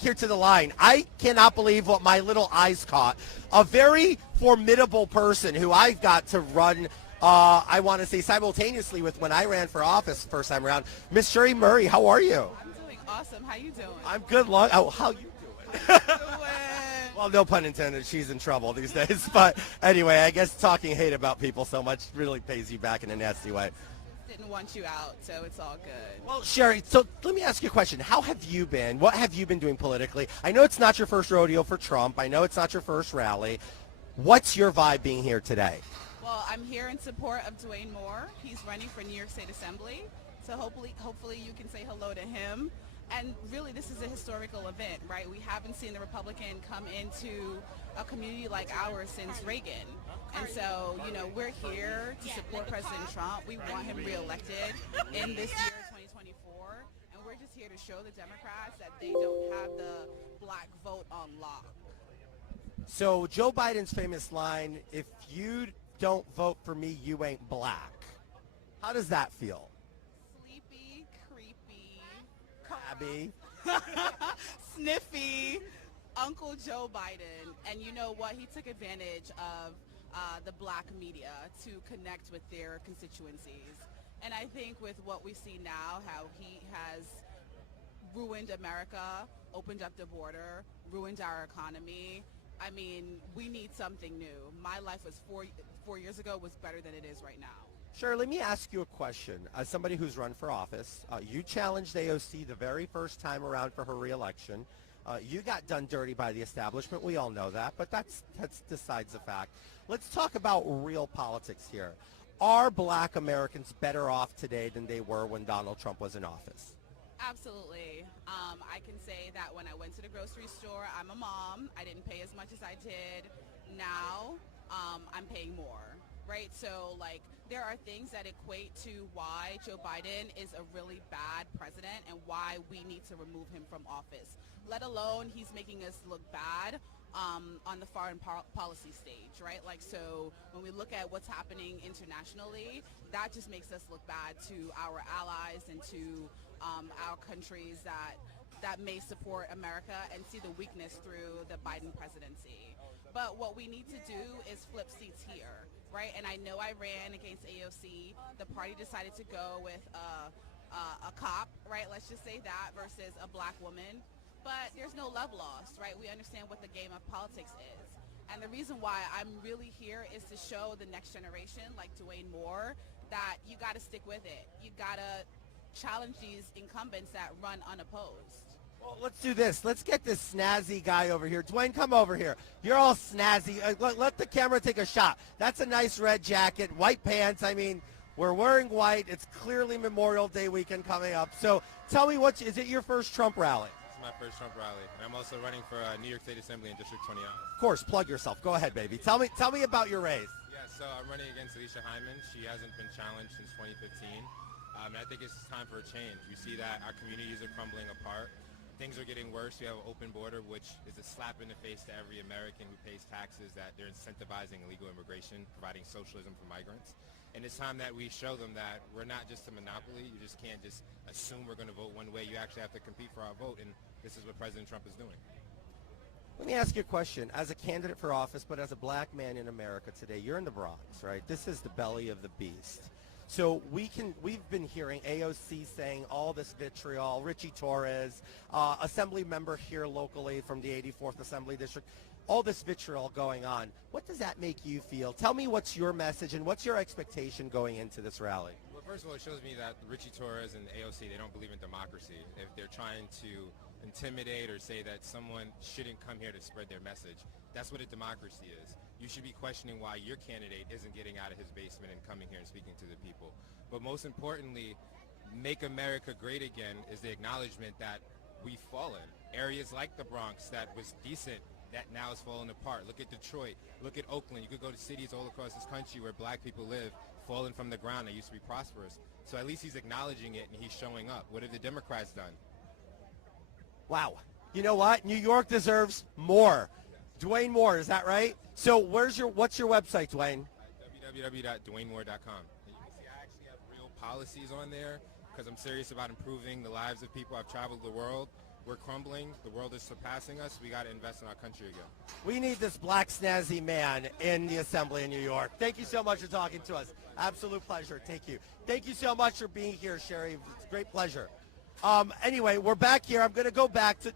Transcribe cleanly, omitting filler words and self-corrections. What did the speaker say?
Here to the line. I cannot believe what my little eyes caught. A very formidable person who I've got to run, I want to say simultaneously with when I ran for office first time around. Miss Sherry Murray, how are you? I'm doing awesome. How you doing? I'm good. Oh, how you doing? Well, no pun intended. She's in trouble these days. But anyway, I guess talking hate about people so much really pays you back in a nasty way. Didn't want you out, so it's all good. Well, Sherry, so let me ask you a question. How have you been? What have you been doing politically? I know it's not your first rodeo for Trump. I know it's not your first rally. What's your vibe being here today? Well, I'm here in support of Dwayne Moore. He's running for New York State Assembly, so hopefully you can say hello to him. And really, this is a historical event, right? We haven't seen the Republican come into a community like ours since Reagan. And so, we're here to support President Trump. We want him reelected in this year, 2024. And we're just here to show the Democrats that they don't have the black vote on lock. So Joe Biden's famous line, if you don't vote for me, you ain't black. How does that feel? Sleepy, creepy, Abby? sniffy, Uncle Joe Biden. And you know what? He took advantage of the black media to connect with their constituencies. And I think with what we see now, how he has ruined America, opened up the border, ruined our economy. I mean, we need something new. My life was four years ago was better than it is right now. Sure, let me ask you a question. As somebody who's run for office, you challenged AOC the very first time around for her reelection. You got done dirty by the establishment. We all know that, but that's besides the fact. Let's talk about real politics here. Are black Americans better off today than they were when Donald Trump was in office? Absolutely. I can say that when I went to the grocery store, I'm a mom. I didn't pay as much as I did. Now, I'm paying more, right? So, there are things that equate to why Joe Biden is a really bad president and why we need to remove him from office, let alone he's making us look bad on the foreign policy stage, right? So when we look at what's happening internationally, that just makes us look bad to our allies and to our countries that may support America and see the weakness through the Biden presidency. But what we need to do is flip seats here, right? And I know I ran against AOC. The party decided to go with a cop, right? Let's just say that, versus a black woman. But there's no love lost, right? We understand what the game of politics is. And the reason why I'm really here is to show the next generation, like Dwayne Moore, that you got to stick with it. You got to challenge these incumbents that run unopposed. Well, let's do this. Let's get this snazzy guy over here. Dwayne, come over here. You're all snazzy. Let the camera take a shot. That's a nice red jacket, white pants. I mean, we're wearing white. It's clearly Memorial Day weekend coming up. So tell me, is it your first Trump rally? My first Trump rally. And I'm also running for New York State Assembly in District 20. Of course, plug yourself. Go ahead, baby. Tell me about your race. Yeah, so I'm running against Alicia Hyman. She hasn't been challenged since 2015. And I think it's time for a change. We see that our communities are crumbling apart. Things are getting worse. We have an open border, which is a slap in the face to every American who pays taxes, that they're incentivizing illegal immigration, providing socialism for migrants. And it's time that we show them that we're not just a monopoly. You just can't just assume we're going to vote one way. You actually have to compete for our vote, and this is what President Trump is doing. Let me ask you a question. As a candidate for office, but as a black man in America today, you're in the Bronx, right? This is the belly of the beast. So we've been hearing AOC saying all this vitriol, Richie Torres, assembly member here locally from the 84th Assembly District, all this vitriol going on. What does that make you feel? Tell me what's your message and what's your expectation going into this rally? Well, first of all, it shows me that Richie Torres and AOC, they don't believe in democracy. If they're trying to intimidate or say that someone shouldn't come here to spread their message, that's what a democracy is. You should be questioning why your candidate isn't getting out of his basement and coming here and speaking to the people. But most importantly, Make America Great Again is the acknowledgement that we've fallen. Areas like the Bronx that was decent, that now is falling apart. Look at Detroit. Look at Oakland. You could go to cities all across this country where black people live, fallen from the ground. They used to be prosperous. So at least he's acknowledging it and he's showing up. What have the Democrats done? Wow. You know what? New York deserves more. Dwayne Moore, is that right? So what's your website, Dwayne? www.dwaynemoore.com. And you can see I actually have real policies on there because I'm serious about improving the lives of people. I've traveled the world, We're crumbling. The world is surpassing us. We got to invest in our country again. We need this black snazzy man in the assembly in New York. Thank you so much for talking to us. Absolute pleasure. Thank you. Thank you so much for being here, Sherry. It's a great pleasure. Anyway, we're back here. I'm going to go back to